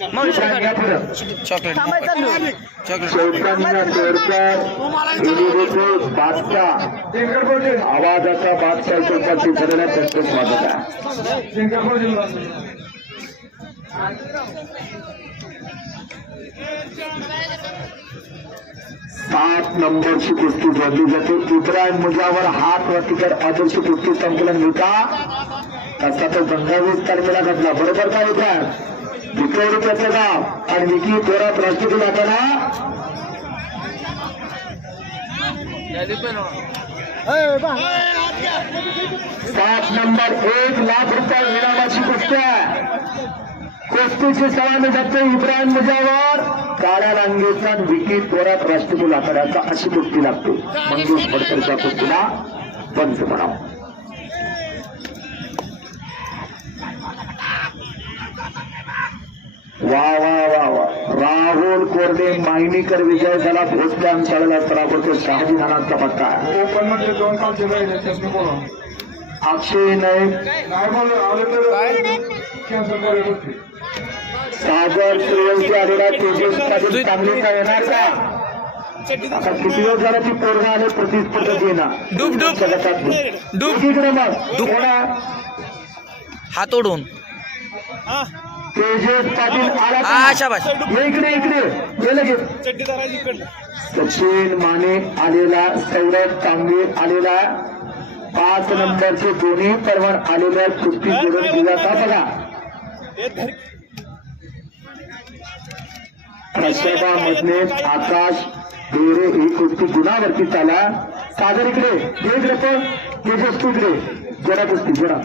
Chocolate आवाजाचा बादशाह चौकाची ठरवल्या संतोष माझा 7 नंबरची कुस्ती जोडली जाते. इब्राहिम मुजावर हात वरतीकर आदर्श कुस्ती संकलन होता. तसा तो गंगावीस तारखेला घडला. बरोबर काय होत्या विक्रोडी त्याचं गाव आणि विकी थोरात राष्ट्रपती जाताना 7 नंबर 1 लाख रुपये इनामाची कुस्ती आहे. कुस्तीची सलामी जाते इब्राहिम मुजावर काळ्या रांगेचा विकी थोरात राष्ट्रकुल आखाड्याचा अशी कुस्ती लागते. मंगेश फडकरच्या कुस्तीला पंच म्हणाव. वा वा वा वा राहुल कोरडे मायनीकर विजय झाला. भोसले अंशाळेला स्तरावरती शहाजी नानांचा पट्टा आहे. अक्षय नाईक सागर श्रेयंशी आलेला तेजस पाटील सांगलीचा येणार का? आता किती वेळ झाला ती पोरगा आले प्रतिस्पर्धा येणार डूब इकडे मग कोणा हात ओढून तेजस पाटील आला. शाबाश. इकडे हे लगेच सचिन माने आलेला, सौरभ तांबे आलेला, 5 नंबरचे दोन्ही परवान आलेल्या कुस्ती जोडून दिला का बघा. प्रशाबामधले आकाश बेरे ही कुस्ती गुणावरती चाला. सागर इकडे पण तेजस इकडे जोडा कुस्ती जोडा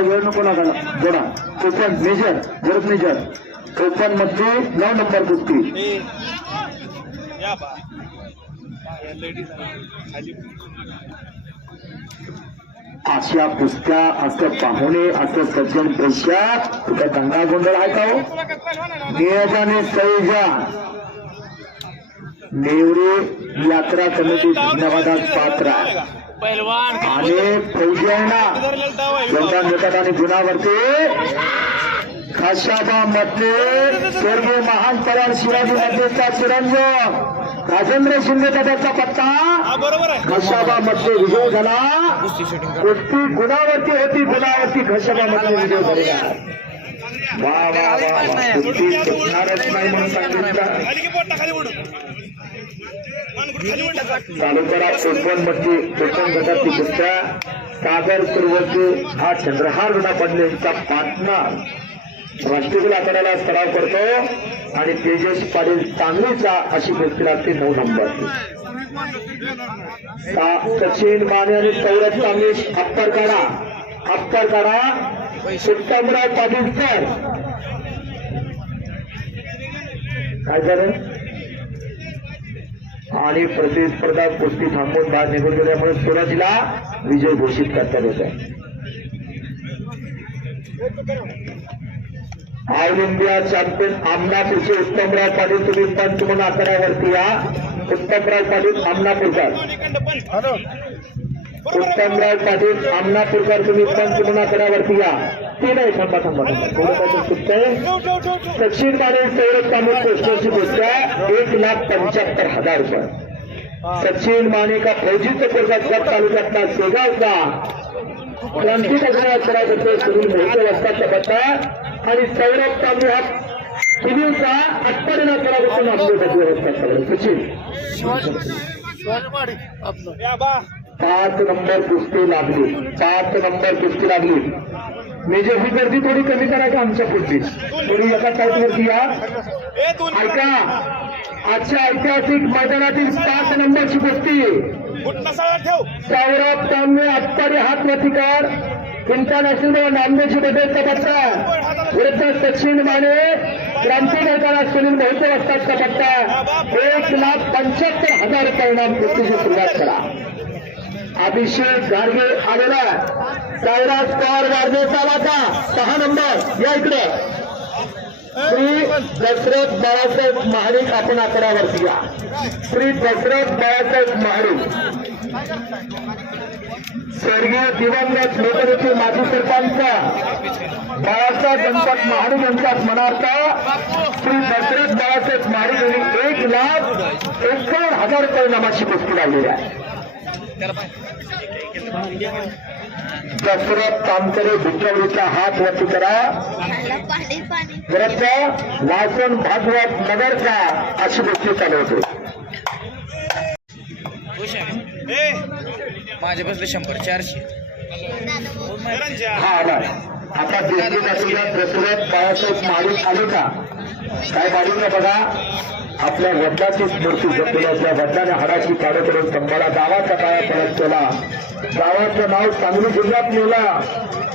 वेळ नको लागायला. जोडा कोकण मेजर भरत मेजर कोकण मध्ये 9 नंबर कुस्ती. अशा कुस्त्या असं पाहुणे असं सज्जन प्रेक्षक कुठे दंगा गोंधळ आहे का हो. नियोजाने सैजा नेवरे यात्रा कमिटी धन्यवादास पात्र आणि फौजी आहे ना योगदान देतात. आणि गुणावरती खाशाबामध्ये स्वर्गीय महान पवार शिवाजी मध्येचा चिरंजीव राजेंद्र शिंदे त्याचा पत्ता खाशाबामध्ये विजय झाला. कुस्ती गुणावरती होती. गुणावरती खाशाबामध्ये विजय झाला. वा वा वा कुस्ती सुटणारच नाही म्हणून सांगितलं. तालुक्याला कोकण मध्ये कोकण गटाची कुस्त्या सागर सुरवते हा चंद्रहार विना पडले यांचा पार्टनर राष्ट्रीय आखाड्याला सराव करतो. आणि तेजस पाटील सांगलीचा अशी कुस्ती लागते 9 नंबर. सचिन माने आणि सौरभ तांबेश अप्पर काढा उत्तमराव पाटील सर काय झालं. आणि प्रतिस्पर्धा कुस्ती थांबवून बाहेर निघून गेल्यामुळे सुरुवातीला विजय घोषित करण्यात येत आहे. ऑल इंडिया चॅम्पियन आमनापूरचे उत्तमराव पाटील तुम्ही पंच म्हणून आखाड्यावरती या. उत्तमराव पाटील आमनापूरकर तुम्ही पंच म्हणून आखाड्यावरती या. ते नाही थांबा थोडं काय चुकतंय. सचिन माने सौरभ तांबे पोस्टरची गोष्ट 1,75,000 रुपये. सचिन माने का फौजीचं कोर्टात तालुक्यातला शेगावचा क्रांती सराव करतो सुनील मोहिते रस्त्याचा पत्ता. आणि सौरभ तांबे हा सुनीलचा आत्ताना सराव करतो नागपूरसाठी रस्त्याचा सचिन 5 नंबर कुस्ती लागली. मेजर ही गर्दी थोडी कमी करा का आमच्या पुढची थोडी एका साईडवरती या. ऐका आजच्या ऐतिहासिक मैदानातील 5 नंबरची कुस्ती सौरभ तांबे आत्ताडे हात प्रतिकार इंटरनॅशनल नामदेवची बदलचा पत्ता विरुद्ध सचिन माने क्रांती करताना सुनील मोहिते वस्तादचा पत्ता 1,75,000 रुपये नाम कुस्तीची सुरुवात करा. अभिषेक गाडगे आलेला कैलास पवार गाडगेचा वाटा 6 नंबर या इकडे. श्री दशरथ बाळासाहेब महाडिक आपण आकड्यावरती या. श्री दशरथ बाळासाहेब महाडिक स्वर्गीय दिवंगत लोकनेते माजी सरपंच बाळासाहेब गणपत महाडिक यांच्या स्मरणार्थ 51,000 रुपये इनामाची कुस्ती लागलेली आहे. दशरथ कामकरे भिटवलीचा हात वरती करा. विरुद्ध वासन भागवत नगरचा अशी कुस्ती चालू होते. माझ्या बसले 100 400. हा आला आता दिसली असलेल्या दशरथ बाळासाहेब माळी आले का काय माळीने बघा आपल्या वडिलाचीच मूर्ती जपली असल्या वडिलाने हाडाची काढ करून संभाला गावाचा काया परत केला. गावाचं नाव सांगली जिल्ह्यात नेला.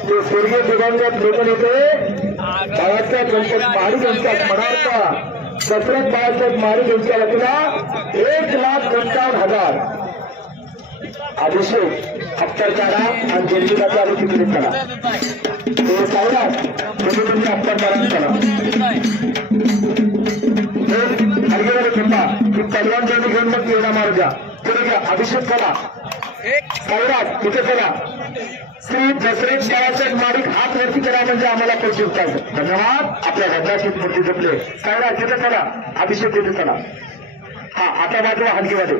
ते स्वर्गीय दिवंगत निघून येते बाळासाहेब गणपत माळी यांच्या स्मरणार्थ दशरथ बाळासाहेब माळी यांच्या वतीला 1,55,000 अभिषेक अप्परकारा आणि जयंतीला चालू तिकडे चला ते सावराज तुम्ही अप्परकारांना चला हरगेवाडी थांबा की पलवान जोडी घेऊन मग येणार मारू द्या. पुढे घ्या अभिषेक चला सावराज तिथे चला. श्री दशरथ बाळासाहेब माडिक हात वरती करा म्हणजे आम्हाला पैसे उठायचं. धन्यवाद. आपल्या वडिलाची स्मृती जपले. सावराज तिथे चला अभिषेक तिथे चला. हा आता वाजवा हलगेवाडी.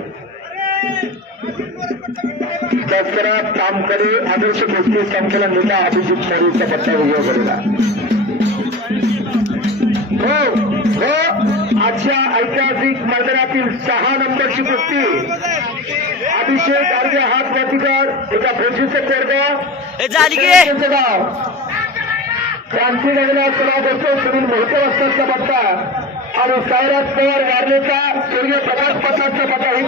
दशरथ कामकरे आदर्श गोष्टी संख्येला नेता अभिजित मोरेचा पत्ता उभा झालेला. हो आजच्या ऐतिहासिक मैदानातील 6 नंबरची कुस्ती अभिषेक अर्घे हात वरतीकर एका फौजीचं पेरगाव गाव क्रांतीनगरला सराव करतो सुनील मोहिते वस्तादचा पत्ता आणि सायराज पवार वारलेचा स्वर्गीय प्रकाश पत्राचा पत्ता ही